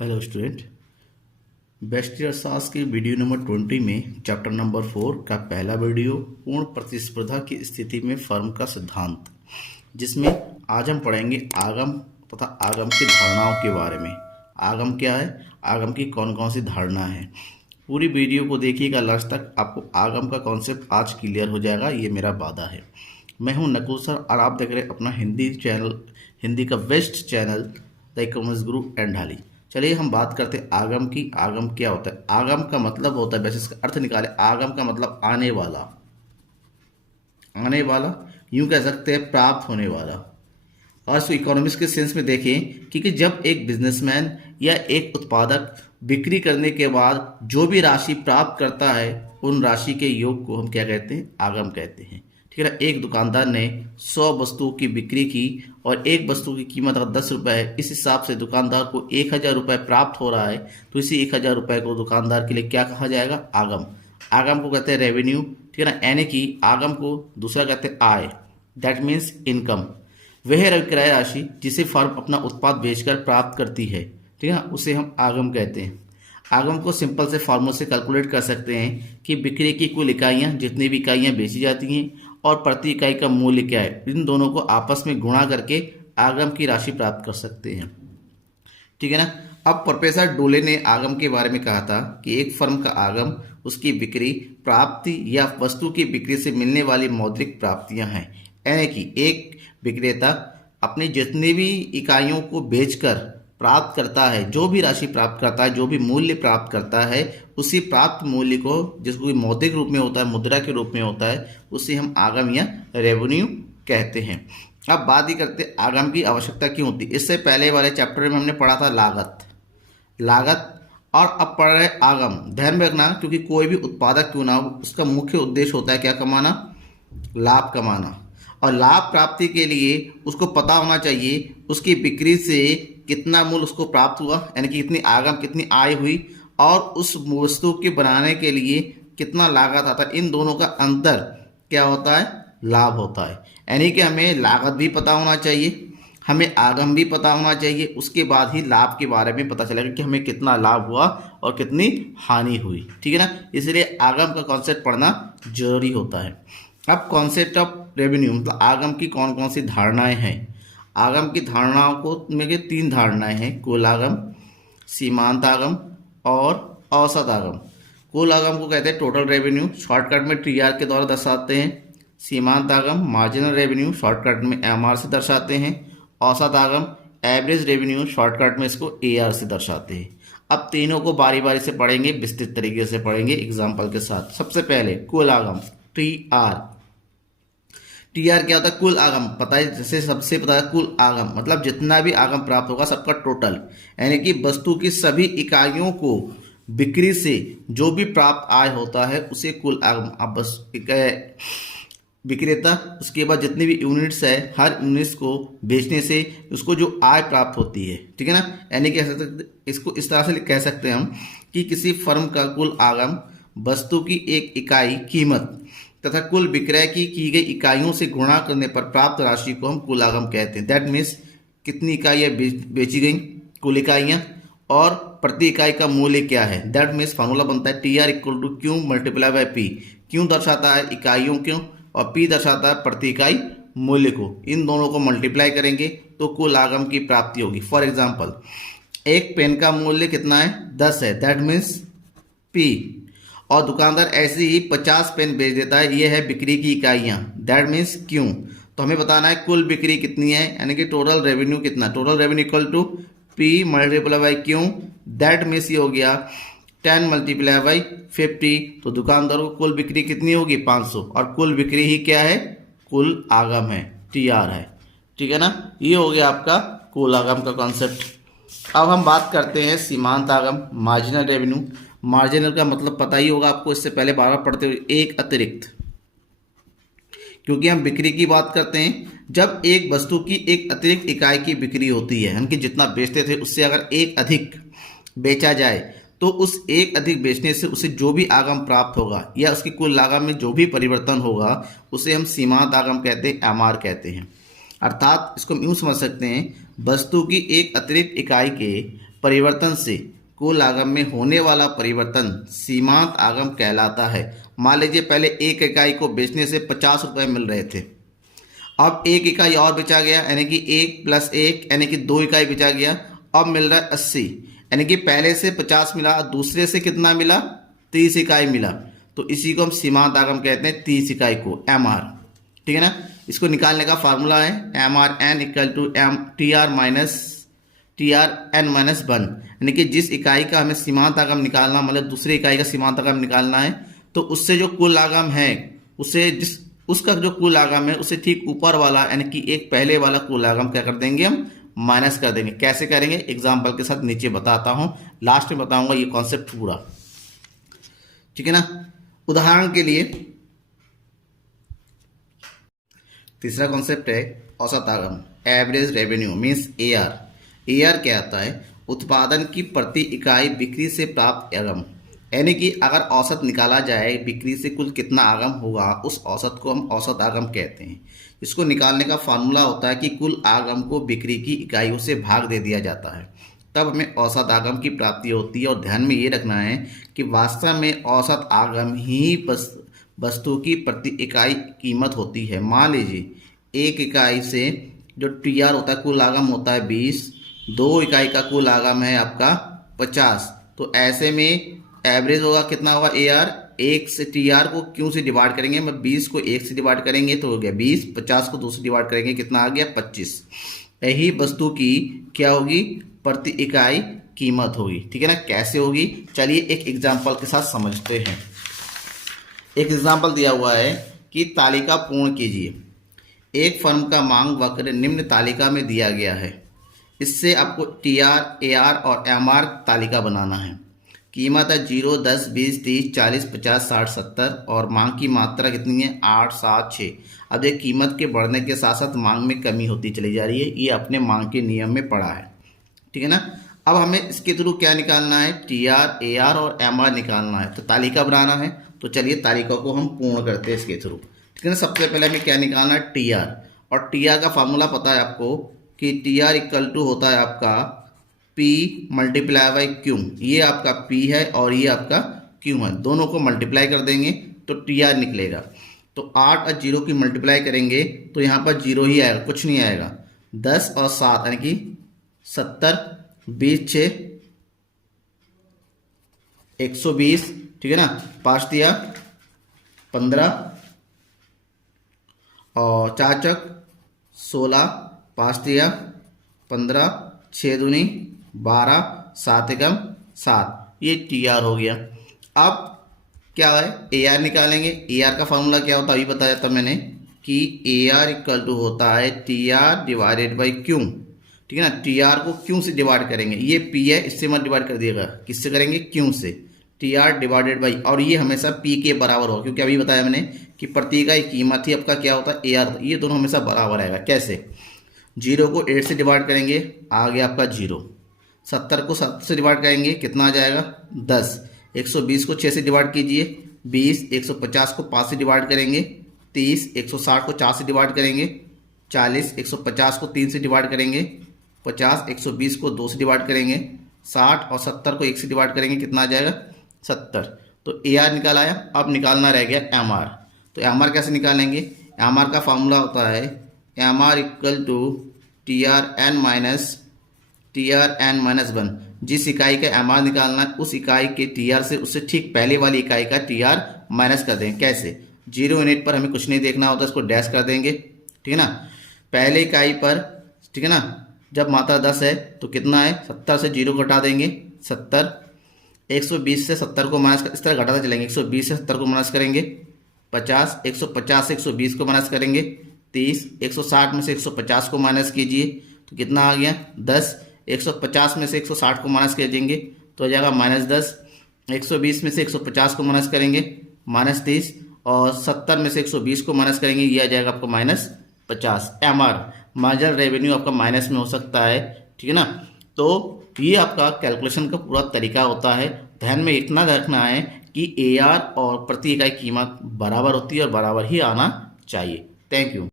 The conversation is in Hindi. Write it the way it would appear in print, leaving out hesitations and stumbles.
Hello student. बेस्ट अर्थशास्त्र की वीडियो नंबर 20 में चैप्टर नंबर 4 का पहला वीडियो पूर्ण प्रतिस्पर्धा की स्थिति में फर्म का सिद्धांत, जिसमें आज हम पढ़ेंगे आगम तथा आगम की धारणाओं के बारे में। आगम क्या है, आगम की कौन कौन सी धारणा है। पूरी वीडियो को देखिएगा लास्ट तक, आपको आगम का कॉन्सेप्ट आज क्लियर हो जाएगा, ये मेरा वादा है। मैं हूं नकुल सर और आप देख रहे हैं अपना हिंदी चैनल, हिंदी का best channel the e-commerce Guru and ढाली। चलिए हम बात करते हैं आगम की। आगम क्या होता है? आगम का मतलब होता है, वैसे इसका अर्थ निकाले, आगम का मतलब आने वाला। आने वाला यूं कह सकते हैं प्राप्त होने वाला। और इसको इकोनॉमिक्स के सेंस में देखें कि जब एक बिजनेसमैन या एक उत्पादक बिक्री करने के बाद जो भी राशि प्राप्त करता है, उन राशि के योग को हम क्या कहते हैं? आगम कहते हैं। ठीक है ना। एक दुकानदार ने 100 वस्तुओं की बिक्री की और एक वस्तु की कीमत अगर 10 रुपये है, इस हिसाब से दुकानदार को 1000 रुपये प्राप्त हो रहा है, तो इसी 1000 रुपये को दुकानदार के लिए क्या कहा जाएगा? आगम। आगम को कहते हैं रेवेन्यू। ठीक है ना। यानी कि आगम को दूसरा कहते हैं आय, दैट मीन्स इनकम। वह विक्रय राशि जिसे फर्म अपना उत्पाद बेचकर प्राप्त करती है, ठीक है ना, उसे हम आगम कहते हैं। आगम को सिंपल से फॉर्मूले से कैलकुलेट कर सकते हैं कि बिक्री की कुल इकाइयाँ, जितनी भी इकाइयाँ बेची जाती हैं, और प्रति इकाई का मूल्य क्या है, इन दोनों को आपस में गुणा करके आगम की राशि प्राप्त कर सकते हैं। ठीक है ना। अब प्रोफेसर डोले ने आगम के बारे में कहा था कि एक फर्म का आगम उसकी बिक्री प्राप्ति या वस्तु की बिक्री से मिलने वाली मौद्रिक प्राप्तियां हैं। यानी कि एक विक्रेता अपनी जितनी भी इकाइयों को बेचकर प्राप्त करता है, जो भी राशि प्राप्त करता है, जो भी मूल्य प्राप्त करता है, उसी प्राप्त मूल्य को, जिसको मौद्रिक रूप में होता है, मुद्रा के रूप में होता है, उसे हम आगम या रेवेन्यू कहते हैं। अब बात ही करते हैं आगम की आवश्यकता क्यों होती है। इससे पहले वाले चैप्टर में हमने पढ़ा था लागत, और अब पढ़ रहे आगम। ध्यान में रखना, क्योंकि कोई भी उत्पादक क्यों ना हो, उसका मुख्य उद्देश्य होता है क्या? कमाना, लाभ कमाना। और लाभ प्राप्ति के लिए उसको पता होना चाहिए उसकी बिक्री से कितना मूल्य उसको प्राप्त हुआ, यानी कि कितनी आगम, कितनी आय हुई, और उस वस्तु के बनाने के लिए कितना लागत आता है। इन दोनों का अंतर क्या होता है? लाभ होता है। यानी कि हमें लागत भी पता होना चाहिए, हमें आगम भी पता होना चाहिए, उसके बाद ही लाभ के बारे में पता चलेगा कि हमें कितना लाभ हुआ और कितनी हानि हुई। ठीक है ना। इसलिए आगम का कॉन्सेप्ट पढ़ना जरूरी होता है। अब कॉन्सेप्ट ऑफ रेवेन्यू, मतलब आगम की कौन कौन सी धारणाएं हैं। आगम की धारणाओं को में 3 धारणाएं हैं: कुल आगम, सीमांत आगम और औसत आगम। कुल आगम को कहते हैं टोटल रेवेन्यू, शॉर्टकट में टीआर के द्वारा दर्शाते हैं। सीमांत आगम मार्जिनल रेवेन्यू, शॉर्टकट में एमआर से दर्शाते हैं। औसत आगम एवरेज रेवेन्यू, शॉर्टकट में इसको एआर से दर्शाते हैं। अब तीनों को बारी बारी से पढ़ेंगे, विस्तृत तरीके से पढ़ेंगे एग्जाम्पल के साथ। सबसे पहले कुल आगम, टीआर। टीआर क्या होता है? कुल आगम। पता है, जैसे सबसे पता है, कुल आगम मतलब जितना भी आगम प्राप्त होगा सबका टोटल, यानी कि वस्तु की सभी इकाइयों को बिक्री से जो भी प्राप्त आय होता है उसे कुल आगम। अब बस विक्रेता, उसके बाद जितनी भी यूनिट्स है, हर यूनिट्स को बेचने से उसको जो आय प्राप्त होती है, ठीक है ना। यानी कि इसको इस तरह से कह सकते हैं हम कि किसी फर्म का कुल आगम वस्तु की एक इकाई कीमत तथा कुल विक्रय की गई इकाइयों से गुणा करने पर प्राप्त राशि को हम कुल आगम कहते हैं। दैट मीन्स कितनी इकाइयाँ बेची गई, कुल इकाइयाँ, और प्रति इकाई का मूल्य क्या है। दैट मीन्स फार्मूला बनता है T R equal to Q multiply by P. क्यों दर्शाता है इकाइयों क्यों, और पी दर्शाता है प्रति इकाई मूल्य को। इन दोनों को मल्टीप्लाई करेंगे तो कुल आगम की प्राप्ति होगी। फॉर एग्जाम्पल, एक पेन का मूल्य कितना है? 10 है, दैट मीन्स पी। और दुकानदार ऐसे ही 50 पेन बेच देता है, ये है बिक्री की इकाइयाँ, दैट मीन्स क्यों। तो हमें बताना है कुल बिक्री कितनी है, यानी कि टोटल रेवेन्यू कितना। Total revenue equal to P multiply by Q, that means ये हो गया 10 मल्टीप्लाई बाई 50। तो दुकानदार को कुल बिक्री कितनी होगी? 500। और कुल बिक्री ही क्या है? कुल आगम है, टीआर है। ठीक है ना। ये हो गया आपका कुल आगम का कॉन्सेप्ट। अब हम बात करते हैं सीमांत आगम, मार्जिनल रेवेन्यू। मार्जिनल का मतलब पता ही होगा आपको, इससे पहले बार बार पढ़ते हुए, एक अतिरिक्त। क्योंकि हम बिक्री की बात करते हैं, जब एक वस्तु की एक अतिरिक्त इकाई की बिक्री होती है, हम कि जितना बेचते थे उससे अगर एक अधिक बेचा जाए, तो उस एक अधिक बेचने से उसे जो भी आगम प्राप्त होगा या उसकी कुल लागत में जो भी परिवर्तन होगा, उसे हम सीमांत आगम कहते हैं, एमआर कहते हैं। अर्थात इसको हम यूँ समझ सकते हैं, वस्तु की एक अतिरिक्त इकाई के परिवर्तन से कुल आगम में होने वाला परिवर्तन सीमांत आगम कहलाता है। मान लीजिए पहले एक इकाई को बेचने से 50 रुपये मिल रहे थे, अब एक इकाई और बेचा गया यानी कि 1 + 1 यानी कि 2 इकाई बेचा गया, अब मिल रहा है 80, यानी कि पहले से 50 मिला, दूसरे से कितना मिला, 30 इकाई मिला। तो इसी को हम सीमांत आगम कहते हैं, 30 इकाई को MR। ठीक है ना। इसको निकालने का फार्मूला है MRN = TRN-1, यानी कि जिस इकाई का हमें सीमांत आगम निकालना, मतलब दूसरी इकाई का सीमांत आगम निकालना है, तो उससे जो कुल आगम है उसका जो कुल आगम है उससे ठीक ऊपर वाला यानी कि एक पहले वाला कुल आगम क्या कर देंगे, हम माइनस कर देंगे। कैसे करेंगे एग्जाम्पल के साथ नीचे बताता हूं, लास्ट में बताऊंगा ये कॉन्सेप्ट पूरा। ठीक है ना। उदाहरण के लिए तीसरा कॉन्सेप्ट है औसत आगम, average revenue means AR। AR क्या आता है, उत्पादन की प्रति इकाई बिक्री से प्राप्त आगम, यानी कि अगर औसत निकाला जाए बिक्री से कुल कितना आगम होगा, उस औसत को हम औसत आगम कहते हैं। इसको निकालने का फार्मूला होता है कि कुल आगम को बिक्री की इकाइयों से भाग दे दिया जाता है, तब हमें औसत आगम की प्राप्ति होती है। और ध्यान में ये रखना है कि वास्तव में औसत आगम ही वस्तु की प्रति इकाई कीमत होती है। मान लीजिए एक इकाई से जो TR होता है कुल आगम होता है 20, 2 इकाई का कुल आगम है आपका 50, तो ऐसे में एवरेज होगा कितना होगा AR, 1 से TR को Q से डिवाइड करेंगे, मैं 20 को 1 से डिवाइड करेंगे तो हो गया 20, 50 को 2 से डिवाइड करेंगे कितना आ गया 25। यही वस्तु की क्या होगी, प्रति इकाई कीमत होगी। ठीक है ना। कैसे होगी, चलिए एक एग्जाम्पल के साथ समझते हैं। एक एग्जाम्पल दिया हुआ है कि तालिका पूर्ण कीजिए। एक फर्म का मांग वक्र निम्न तालिका में दिया गया है। इससे आपको TR, AR और MR तालिका बनाना है। कीमत है 0, 10, 20, 30, 40, 50, 60, 70 और मांग की मात्रा कितनी है 8, 7, 6। अब ये कीमत के बढ़ने के साथ साथ मांग में कमी होती चली जा रही है, ये अपने मांग के नियम में पड़ा है। ठीक है ना। अब हमें इसके थ्रू क्या निकालना है, TR, AR और MR निकालना है, तो तालिका बनाना है। तो चलिए तालिका को हम पूर्ण करते हैं इसके थ्रू। ठीक है ना। सबसे पहले हमें क्या निकालना है, TR, और TR का फार्मूला पता है आपको कि TR = होता है आपका P × Q। ये आपका P है और ये आपका Q है, दोनों को मल्टीप्लाई कर देंगे तो TR निकलेगा। तो 8 और 0 की मल्टीप्लाई करेंगे तो यहाँ पर 0 ही आएगा, कुछ नहीं आएगा। 10 और 7 यानी कि 70, 20, 6, 120। ठीक है ना। 5 दिया 15 और 4 चक 16, 5 दिया 15, 6 दूनी 12, 7 एकम 7, ये TR हो गया। अब क्या है, AR निकालेंगे। AR का फॉर्मूला क्या होता है अभी बताया था मैंने कि AR = होता है TR / Q। ठीक है ना। TR को Q से डिवाइड करेंगे, ये P है, इससे मत डिवाइड कर दिएगा, किससे करेंगे, Q से। TR / और ये हमेशा P के बराबर होगा, क्योंकि अभी बताया मैंने कि प्रति इकाई कीमत ही आपका क्या होता है AR, ये दोनों हमेशा बराबर आएगा। कैसे, 0 को 8 से डिवाइड करेंगे आ गया आपका 0, 70 को 7 से डिवाइड करेंगे कितना आ जाएगा 10, 120 को 6 से डिवाइड कीजिए 20, 150 को 5 से डिवाइड करेंगे 30, 160 को 4 से डिवाइड करेंगे 40, 150 को 3 से डिवाइड करेंगे 50, 120 को 2 से डिवाइड करेंगे 60 और 70 को 1 से डिवाइड करेंगे कितना आ जाएगा 70। तो AR निकाल आया। अब निकालना रह गया MR। तो MR कैसे निकालेंगे, MR का फार्मूला होता है MR = TRN-1। जिस इकाई का MR निकालना है उस इकाई के TR से उससे ठीक पहले वाली इकाई का TR माइनस कर देंगे। कैसे, 0 यूनिट पर हमें कुछ नहीं देखना होता, इसको डैश कर देंगे। ठीक है ना। पहले इकाई पर, ठीक है ना, जब मात्रा 10 है तो कितना है 70 से 0 घटा देंगे 70, 120 से 70 को माइनस इस तरह घटाते चलेंगे, 120 से 70 को माइनस करेंगे 50, 150 से 120 को माइनस करेंगे 30, 160 में से 150 को माइनस कीजिए तो कितना आ गया 10, 150 में से 160 को माइनस कर देंगे तो आ जाएगा -10, 120 में से 150 को माइनस करेंगे -30 और 70 में से 120 को माइनस करेंगे, ये आ जाएगा आपको -50। MR मार्जिनल रेवेन्यू आपका माइनस में हो सकता है। ठीक है ना। तो ये आपका कैलकुलेशन का पूरा तरीका होता है। ध्यान में इतना रखना है कि AR और प्रति इकाई कीमत बराबर होती है और बराबर ही आना चाहिए। Thank you.